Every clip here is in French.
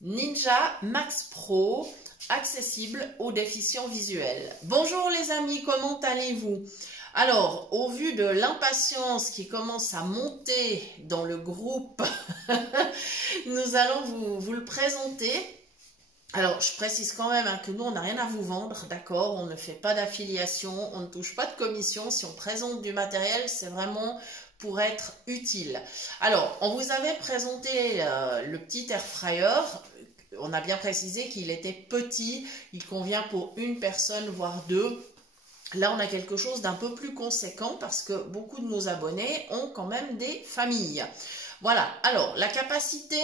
Ninja Max Pro, accessible aux déficients visuels. Bonjour les amis, comment allez-vous? Alors, au vu de l'impatience qui commence à monter dans le groupe, nous allons vous le présenter. Alors, je précise quand même que nous, on n'a rien à vous vendre, d'accord? On ne fait pas d'affiliation, on ne touche pas de commission. Si on présente du matériel, c'est vraiment pour être utile. Alors, on vous avait présenté le petit air fryer. On a bien précisé qu'il était petit, il convient pour une personne, voire deux. Là, on a quelque chose d'un peu plus conséquent parce que beaucoup de nos abonnés ont quand même des familles. Voilà, alors la capacité,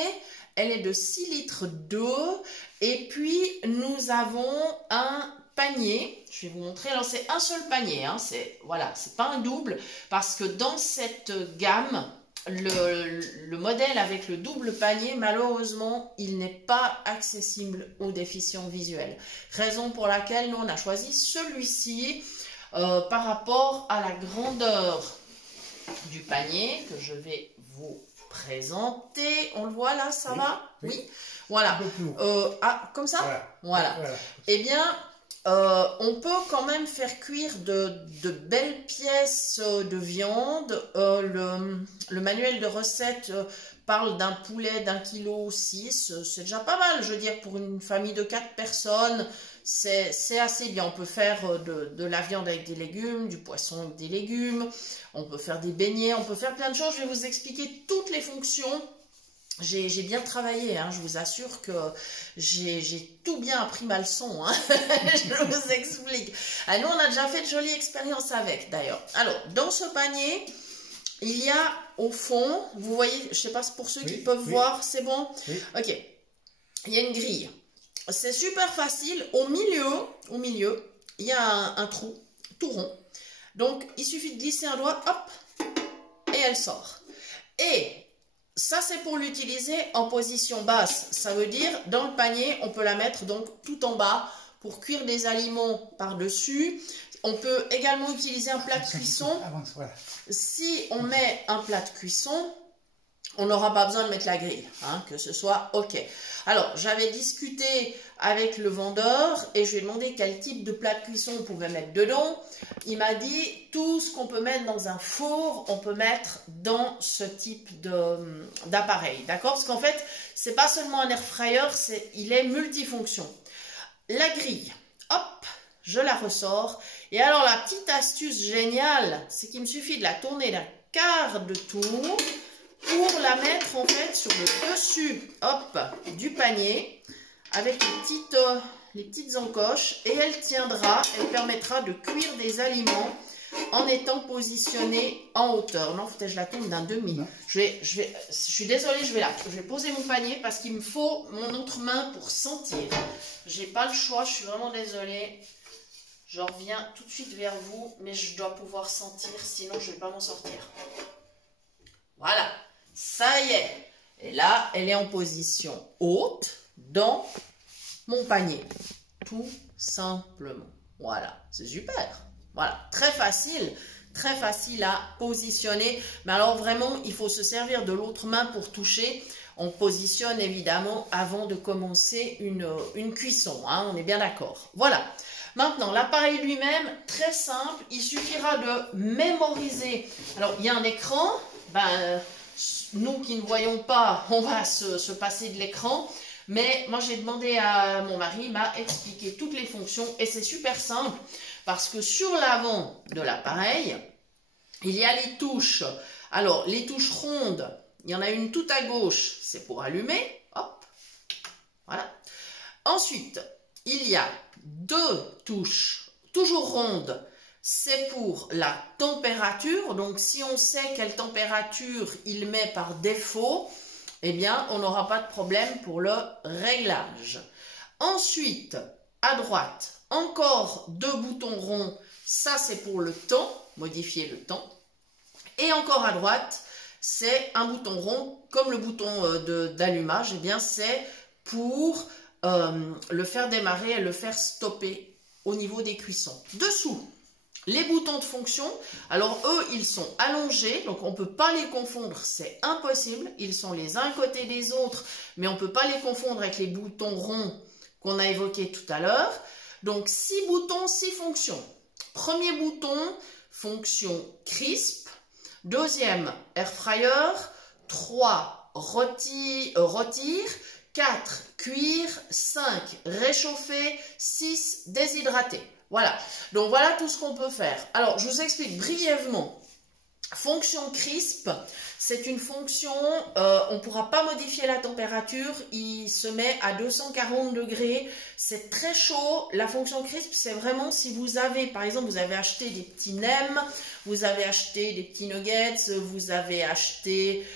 elle est de 6 litres d'eau. Et puis, nous avons un panier. Je vais vous montrer. Alors, c'est un seul panier. Hein, voilà, c'est pas un double. Parce que dans cette gamme, le modèle avec le double panier, malheureusement, il n'est pas accessible aux déficients visuels. Raison pour laquelle nous, on a choisi celui-ci par rapport à la grandeur du panier que je vais vous présenter. On le voit là, ça va? Oui. Voilà. Comme ça? Voilà. Eh bien, on peut quand même faire cuire de belles pièces de viande. Le manuel de recette parle d'un poulet d'1,6 kg. C'est déjà pas mal, je veux dire, pour une famille de 4 personnes. C'est assez bien. On peut faire de la viande avec des légumes, du poisson avec des légumes. On peut faire des beignets, on peut faire plein de choses. Je vais vous expliquer toutes les fonctions. J'ai bien travaillé, hein, je vous assure que j'ai tout bien appris ma leçon, hein. Je vous explique. Nous, on a déjà fait de jolies expériences avec, d'ailleurs. Alors, dans ce panier, il y a au fond, vous voyez, je ne sais pas pour ceux qui peuvent voir, c'est bon? Ok, il y a une grille. C'est super facile. Au milieu, il y a un trou tout rond. Donc, il suffit de glisser un doigt, hop, et elle sort. Et ça, c'est pour l'utiliser en position basse. Ça veut dire, dans le panier, on peut la mettre donc tout en bas pour cuire des aliments par-dessus. On peut également utiliser un plat de cuisson. Si on met un plat de cuisson, on n'aura pas besoin de mettre la grille, hein, que ce soit OK. Alors, j'avais discuté avec le vendeur et je lui ai demandé quel type de plat de cuisson on pouvait mettre dedans. Il m'a dit, tout ce qu'on peut mettre dans un four, on peut mettre dans ce type d'appareil, d'accord? Parce qu'en fait, c'est pas seulement un air fryer, il est multifonction. La grille, hop, je la ressors. Et alors, la petite astuce géniale, c'est qu'il me suffit de la tourner d'un quart de tour pour la mettre en fait sur le dessus, hop, du panier avec les petites encoches et elle tiendra, elle permettra de cuire des aliments en étant positionnée en hauteur. Non, peut-être je la tourne d'un demi. Je suis désolée, je vais poser mon panier parce qu'il me faut mon autre main pour sentir. J'ai pas le choix, je suis vraiment désolée. Je reviens tout de suite vers vous, mais je dois pouvoir sentir, sinon je vais pas m'en sortir. Voilà. Ça y est, et là, elle est en position haute dans mon panier, tout simplement. Voilà, c'est super. Voilà, très facile à positionner. Mais alors vraiment, il faut se servir de l'autre main pour toucher. On positionne évidemment avant de commencer une cuisson, hein, on est bien d'accord. Voilà. Maintenant, l'appareil lui-même, très simple, il suffira de mémoriser. Alors, il y a un écran, nous qui ne voyons pas, on va se passer de l'écran. Mais moi, j'ai demandé à mon mari, il m'a expliqué toutes les fonctions. Et c'est super simple parce que sur l'avant de l'appareil, il y a les touches. Alors, les touches rondes, il y en a une tout à gauche, c'est pour allumer. Hop, voilà. Ensuite, il y a deux touches, toujours rondes. C'est pour la température, donc si on sait quelle température il met par défaut, eh bien on n'aura pas de problème pour le réglage. Ensuite, à droite, encore deux boutons ronds, ça c'est pour le temps, modifier le temps. Et encore à droite, c'est un bouton rond, comme le bouton d'allumage, eh bien c'est pour le faire démarrer et le faire stopper au niveau des cuissons. Dessous, Les boutons de fonction, alors eux, ils sont allongés, donc on ne peut pas les confondre, c'est impossible. Ils sont les uns à côté des autres, mais on ne peut pas les confondre avec les boutons ronds qu'on a évoqués tout à l'heure. Donc 6 boutons, 6 fonctions. Premier bouton, fonction crisp. Deuxième, air fryer. 3, rôtir. 4, cuire. 5, réchauffer. 6, déshydrater. Voilà, donc voilà tout ce qu'on peut faire. Alors, je vous explique brièvement. Fonction crisp, c'est une fonction, on ne pourra pas modifier la température, il se met à 240 degrés, c'est très chaud. La fonction crisp, c'est vraiment si vous avez, par exemple, vous avez acheté des petits nems, vous avez acheté des petits nuggets, vous avez acheté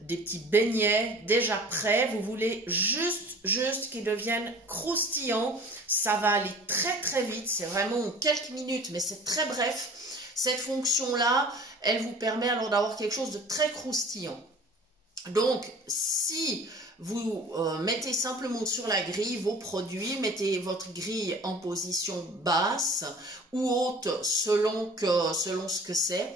des petits beignets déjà prêts, vous voulez juste qu'ils deviennent croustillants, ça va aller très très vite, c'est vraiment quelques minutes, mais c'est très bref. Cette fonction-là, elle vous permet alors d'avoir quelque chose de très croustillant. Donc, si vous mettez simplement sur la grille vos produits, mettez votre grille en position basse ou haute selon ce que c'est,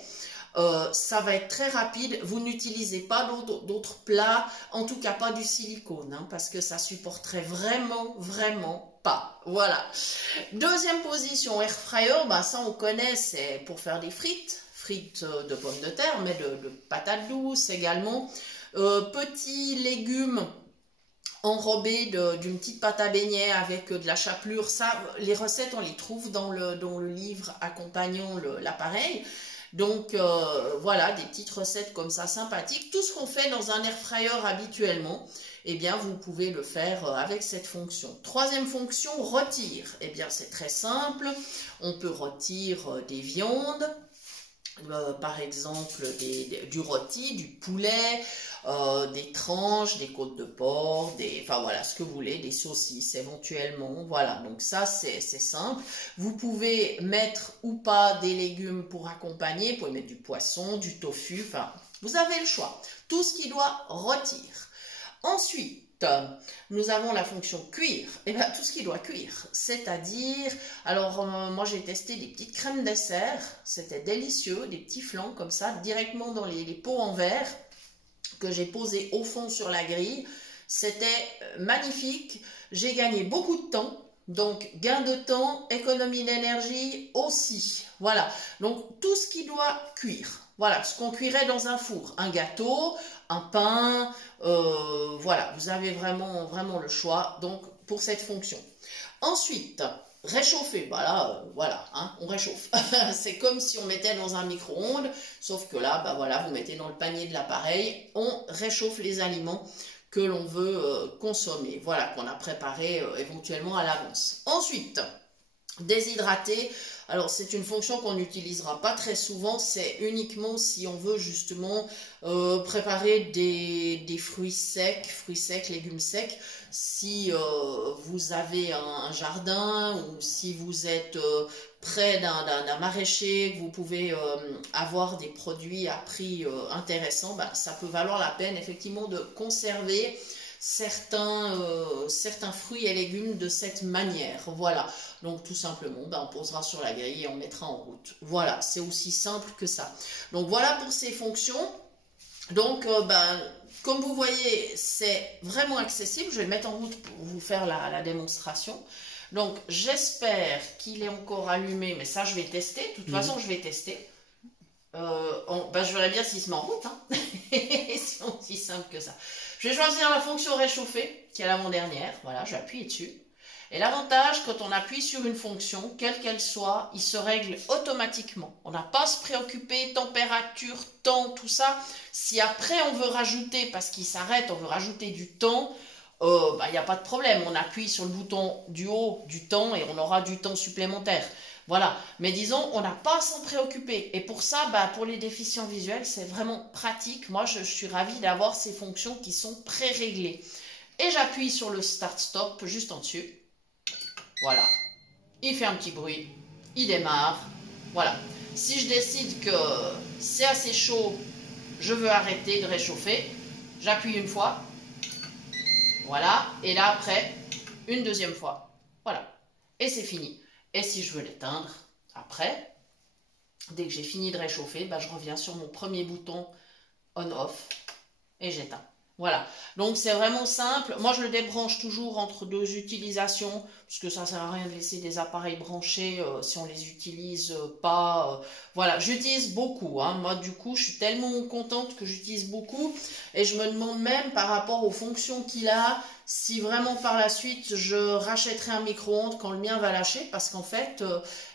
ça va être très rapide. Vous n'utilisez pas d'autres plats, en tout cas pas du silicone, hein, parce que ça supporterait vraiment pas. Voilà. Deuxième position, air fryer, bah ça on connaît, c'est pour faire des frites de pommes de terre, mais de patates douces également. Petits légumes enrobés d'une petite pâte à beignets avec de la chapelure. Ça, les recettes, on les trouve dans le livre accompagnant l'appareil. Donc voilà, des petites recettes comme ça sympathiques. Tout ce qu'on fait dans un air fryer habituellement, eh bien vous pouvez le faire avec cette fonction. Troisième fonction, rôtir. Eh bien c'est très simple, on peut rôtir des viandes, par exemple du rôti, du poulet, des tranches, des côtes de porc, enfin voilà, ce que vous voulez, des saucisses éventuellement, voilà, donc ça c'est simple. Vous pouvez mettre ou pas des légumes pour accompagner, vous pouvez mettre du poisson, du tofu, enfin, vous avez le choix, tout ce qui doit rôtir. Ensuite, nous avons la fonction cuire, et bien tout ce qui doit cuire, c'est-à-dire, alors moi j'ai testé des petites crèmes dessert, c'était délicieux, des petits flancs comme ça, directement dans les pots en verre, que j'ai posé au fond sur la grille. C'était magnifique. J'ai gagné beaucoup de temps. Donc, gain de temps, économie d'énergie aussi. Voilà. Donc, tout ce qui doit cuire. Voilà, ce qu'on cuirait dans un four. Un gâteau, un pain. Voilà, vous avez vraiment le choix. Donc, pour cette fonction. Ensuite, réchauffer, voilà, hein, on réchauffe. C'est comme si on mettait dans un micro-ondes, sauf que là, bah voilà, vous mettez dans le panier de l'appareil, on réchauffe les aliments que l'on veut consommer, voilà, qu'on a préparé éventuellement à l'avance. Ensuite, déshydrater, alors c'est une fonction qu'on n'utilisera pas très souvent, c'est uniquement si on veut justement préparer des fruits secs, légumes secs. Si vous avez un jardin ou si vous êtes près d'un maraîcher, que vous pouvez avoir des produits à prix intéressant, bah, ça peut valoir la peine effectivement de conserver certains fruits et légumes de cette manière. Voilà, donc tout simplement, ben, on posera sur la grille et on mettra en route. Voilà, c'est aussi simple que ça. Donc voilà pour ces fonctions. Donc, comme vous voyez, c'est vraiment accessible. Je vais le mettre en route pour vous faire la démonstration. Donc, j'espère qu'il est encore allumé, mais ça, je vais tester. De toute façon, je vais tester. Je verrai bien s'il se met en route. Hein. C'est aussi simple que ça. Je vais choisir la fonction réchauffer, qui est l'avant-dernière. Voilà, je vais appuyer dessus. Et l'avantage, quand on appuie sur une fonction, quelle qu'elle soit, il se règle automatiquement. On n'a pas à se préoccuper, température, temps, tout ça. Si après on veut rajouter, parce qu'il s'arrête, on veut rajouter du temps, il n'y a pas de problème. On appuie sur le bouton du haut du temps et on aura du temps supplémentaire. Voilà, mais disons, on n'a pas à s'en préoccuper. Et pour ça, pour les déficients visuels, c'est vraiment pratique. Moi, je suis ravie d'avoir ces fonctions qui sont pré-réglées. Et j'appuie sur le Start-Stop juste en dessus. Voilà, il fait un petit bruit, il démarre, voilà. Si je décide que c'est assez chaud, je veux arrêter de réchauffer, j'appuie une fois, voilà, et là après, une deuxième fois, voilà, et c'est fini. Et si je veux l'éteindre, après, dès que j'ai fini de réchauffer, bah, je reviens sur mon premier bouton on-off et j'éteins. Voilà, donc c'est vraiment simple. Moi, je le débranche toujours entre deux utilisations, parce que ça ne sert à rien de laisser des appareils branchés si on les utilise pas. Voilà, j'utilise beaucoup. Hein. Moi, du coup, je suis tellement contente que j'utilise beaucoup. Et je me demande même, par rapport aux fonctions qu'il a, si vraiment par la suite, je rachèterai un micro-ondes quand le mien va lâcher, parce qu'en fait,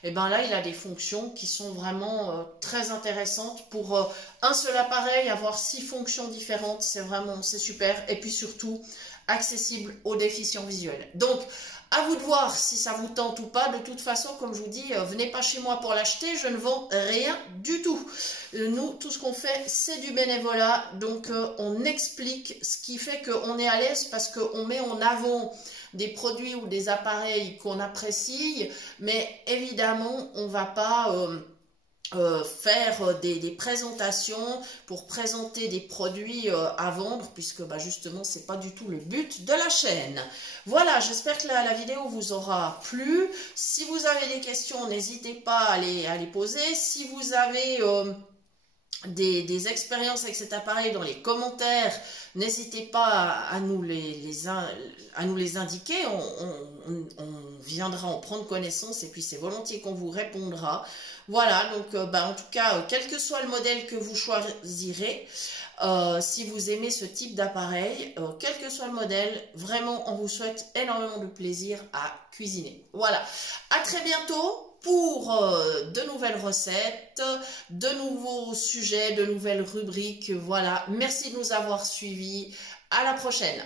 eh ben là, il a des fonctions qui sont vraiment très intéressantes. Pour un seul appareil, avoir 6 fonctions différentes, c'est super. Et puis surtout, accessible aux déficients visuels. Donc, à vous de voir si ça vous tente ou pas. De toute façon, comme je vous dis, venez pas chez moi pour l'acheter, je ne vends rien du tout. Nous, tout ce qu'on fait, c'est du bénévolat. Donc, on explique, ce qui fait qu'on est à l'aise parce qu'on met en avant des produits ou des appareils qu'on apprécie. Mais évidemment, on va pas... faire des présentations pour présenter des produits à vendre, puisque bah, justement c'est pas du tout le but de la chaîne. Voilà, j'espère que la vidéo vous aura plu. Si vous avez des questions, n'hésitez pas à les poser. Si vous avez des expériences avec cet appareil dans les commentaires, n'hésitez pas à nous les indiquer, on viendra en prendre connaissance et puis c'est volontiers qu'on vous répondra. Voilà, donc en tout cas, quel que soit le modèle que vous choisirez, si vous aimez ce type d'appareil, quel que soit le modèle, vraiment on vous souhaite énormément de plaisir à cuisiner. Voilà, à très bientôt pour de nouvelles recettes, de nouveaux sujets, de nouvelles rubriques. Voilà, merci de nous avoir suivis. À la prochaine.